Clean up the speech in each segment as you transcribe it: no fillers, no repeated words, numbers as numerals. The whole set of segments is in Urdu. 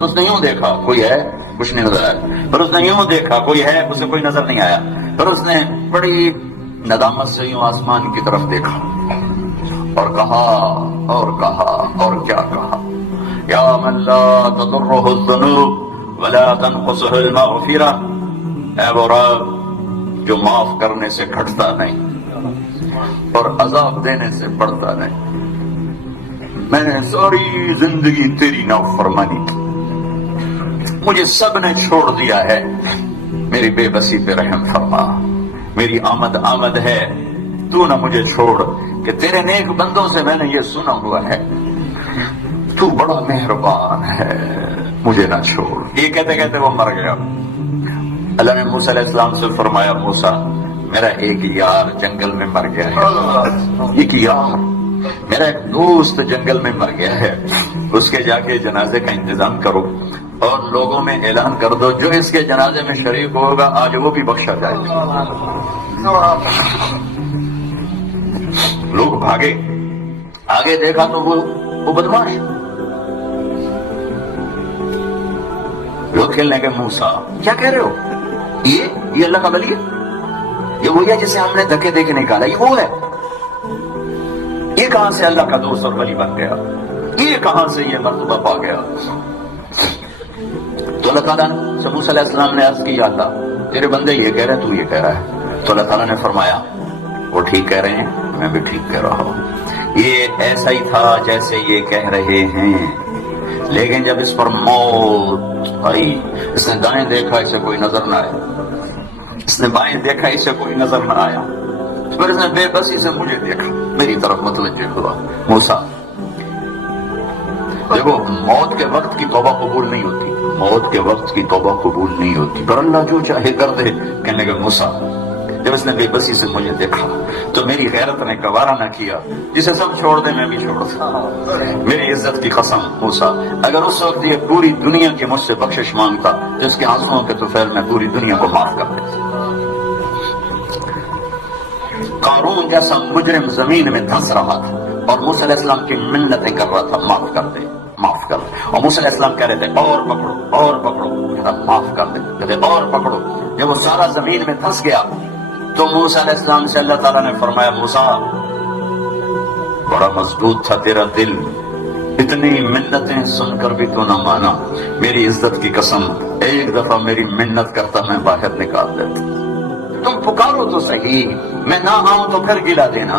اس نے یوں دیکھا کوئی ہے، کچھ نہیں نظر آیا. پھر اس نے یوں دیکھا کوئی ہے، اسے کوئی نظر نہیں آیا. پھر اس نے بڑی ندامت سے یوں آسمان کی طرف دیکھا اور کہا اور کیا کہا، یا من لا تضرہ الذنوب ولا تنقصہ المغفرہ، اے وہ رب جو معاف کرنے سے گھٹتا نہیں اور عذاب دینے سے بڑھتا نہیں. میں نے ساری زندگی تیری نافرمانی کی، مجھے سب نے چھوڑ دیا ہے، میری بے بسی پہ رحم فرما. میری آمد ہے، تو نہ مجھے چھوڑ کہ تیرے نیک بندوں سے میں نے یہ سنا ہوا ہے تو بڑا مہربان ہے، مجھے نہ چھوڑ. یہ کہتے کہتے وہ مر گیا. اللہ نے موسیٰ علیہ السلام سے فرمایا، موسیٰ میرا ایک یار جنگل میں مر گیا ہے، ایک یار میرا ایک دوست جنگل میں مر گیا ہے، اس کے جا کے جنازے کا انتظام کرو اور لوگوں میں اعلان کر دو جو اس کے جنازے میں شریک ہوگا آج وہ بھی بخشا جائے. لوگ بھاگے، آگے دیکھا تو وہ بدماش. لوگ کھیلنے کے، موسیٰ کیا کہہ رہے ہو، یہ اللہ کا ولی ہے، یہ وہی ہے جسے ہم نے دھکے دے کے نکالا، یہ وہ ہے. یہ کہاں سے اللہ کا دوست اور ولی بن گیا، یہ کہاں سے یہ مرتبہ پا گیا. تو اللہ تعالیٰ سے موسیٰ علیہ السلام نے عرض کی، یا اللہ تیرے بندے یہ کہہ رہے ہیں تو یہ کہہ رہا ہے. تو اللہ تعالیٰ نے فرمایا وہ ٹھیک کہہ رہے ہیں، میں بھی ٹھیک کہہ رہا ہوں. یہ ایسا ہی تھا جیسے یہ کہہ رہے ہیں، لیکن جب اس پر موت آئی، اس نے دائیں دیکھا اسے کوئی نظر نہ آیا، اس نے بائیں دیکھا اسے کوئی نظر نہ آیا، پھر اس نے بے بسی سے مجھے دیکھا، میری طرف متوجہ ہوا. موسیٰ دیکھو، موت کے وقت کی توبہ قبول نہیں ہوتی، موت کے وقت کی توبہ قبول نہیں ہوتی، پر اللہ جو چاہے کر دے. کہنے لگا موسیٰ جب اس نے بے بسی سے مجھے دیکھا تو میری غیرت نے گوارا نہ کیا، جسے سب چھوڑ دے میں بھی چھوڑ دوں. میری عزت کی قسم موسیٰ، اگر اس وقت یہ پوری دنیا کی مجھ سے بخشش مانگتا تو اس کے آنسوؤں کے طفیل میں پوری دنیا کو معاف کر دیتا. قارون جیسا مجرم زمین میں دھنس رہا تھا اور موسیٰ علیہ السلام کی منتیں کر رہا تھا، معاف کر دے معاف کر دے. اور موسیٰ علیہ السلام کہہ رہے تھے اور پکڑو معاف کر دے، کہتے اور پکڑو. جب وہ سارا زمین میں دھنس گیا تو موسیٰ علیہ السلام سے اللہ تعالیٰ نے فرمایا، موسیٰ بڑا مضبوط تھا تیرا دل، اتنی منتیں سن کر بھی تو نہ مانا. میری عزت کی قسم ایک دفعہ میری منت کرتا میں باہر نکال دیتا. تم پکارو تو صحیح، میں نہ آؤں تو پھر گلا دینا،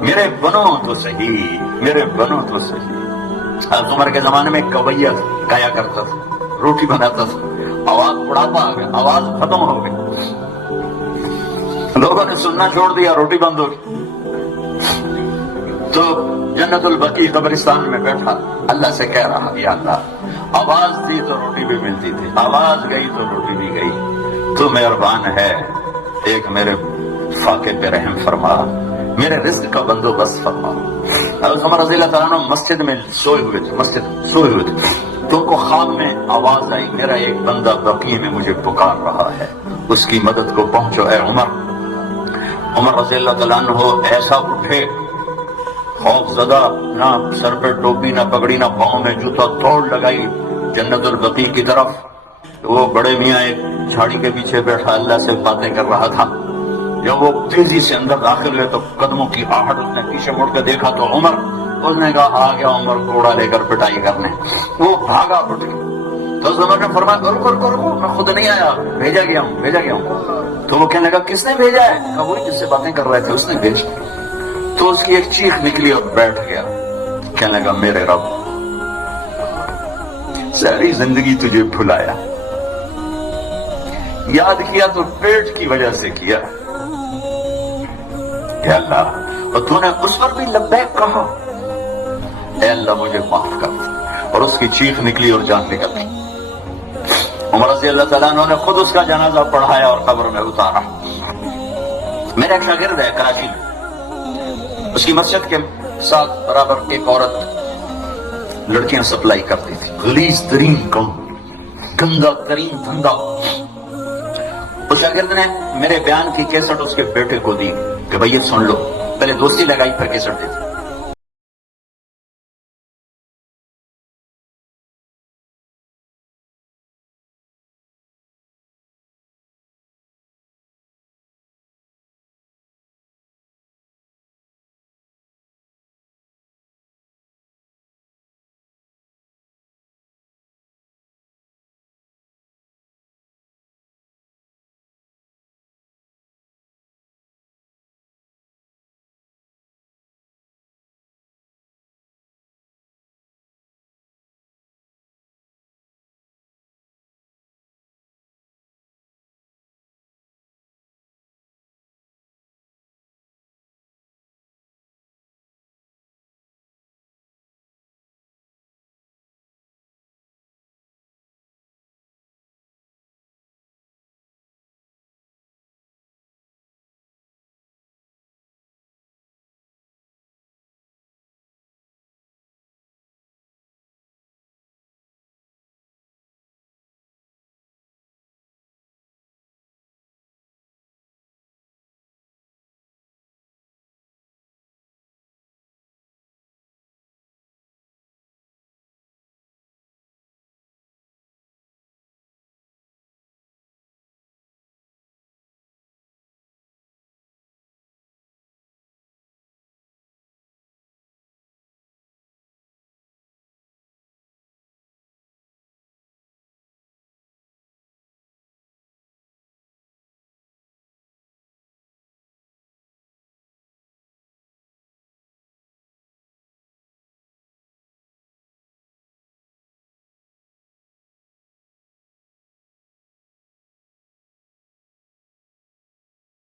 میرے بنو تو صحیح، میرے بنو تو صحیح. حضرت عمر کے زمانے میں کویت گایا کرتا تھا، روٹی بناتا تھا، آواز بڑھاپا آ گیا، آواز ختم ہو گئی، لوگوں نے سننا چھوڑ دیا، روٹی بند ہو گئی. تو جنت البقیع قبرستان میں بیٹھا اللہ سے کہہ رہا، یا اللہ آواز دی تو روٹی بھی ملتی تھی، آواز گئی تو روٹی بھی گئی، تو مہربان ہے، ایک میرے فاقے پہ رحم فرما، میرے رزق کا بندوبست فرما. حضرت عمر رضی اللہ تعالیٰ عنہ مسجد میں سوئے ہوئے تھے تو ان کو خواب میں آواز آئی، میرا ایک بندہ بقیع میں مجھے پکار رہا ہے، اس کی مدد کو پہنچو اے عمر. عمر رضی اللہ تعالیٰ عنہ ایسا اٹھے، خوف زدہ، نہ سر پہ ٹوپی نہ پگڑی نہ پاؤں میں جوتا، دوڑ لگائی جنت البقیع کی طرف. وہ بڑے میاں ایک جھاڑی کے پیچھے بیٹھا اللہ سے باتیں کر رہا تھا. جب وہ تیزی سے اندر داخل ہوئے تو قدموں کی آہٹ، اس نے پیچھے مڑ کے دیکھا تو عمر، اس نے کہا آ گیا عمر کوڑا لے کر پٹائی کرنے. وہ بھاگا اٹھ گیا. تو اس عمر نے فرمایا رکو، میں خود نہیں آیا، بھیجا گیا ہوں. تو وہ کہنے لگا کس نے بھیجا ہے؟ کہا وہی جس سے باتیں کر رہے تھے اس نے بھیجا. تو اس کی ایک چیخ نکلی اور بیٹھ گیا. کہنے لگا میرے رب، ساری زندگی تجھے بھلایا، یاد کیا تو پیٹ کی وجہ سے کیا، اے اللہ، اور تو نے اس پر بھی لبیک کہا، اے اللہ مجھے معاف کر دے. اور اس کی چیخ نکلی اور جان نکل گئی. عمر رضی اللہ تعالیٰ عنہ نے خود اس کا جنازہ پڑھایا اور قبر میں اتارا. میرا ایک شاگرد ہے کراچی میں، اس کی مسجد کے ساتھ برابر ایک عورت لڑکیاں سپلائی کرتی تھی، غلیظ ترین قوم، گندا ترین دھندا. اس شاگرد نے میرے بیان کی کیسٹ اس کے بیٹے کو دی کہ بھئی یہ سن لو. پہلے دوستی لگائی پھر کیسٹ دی تھی.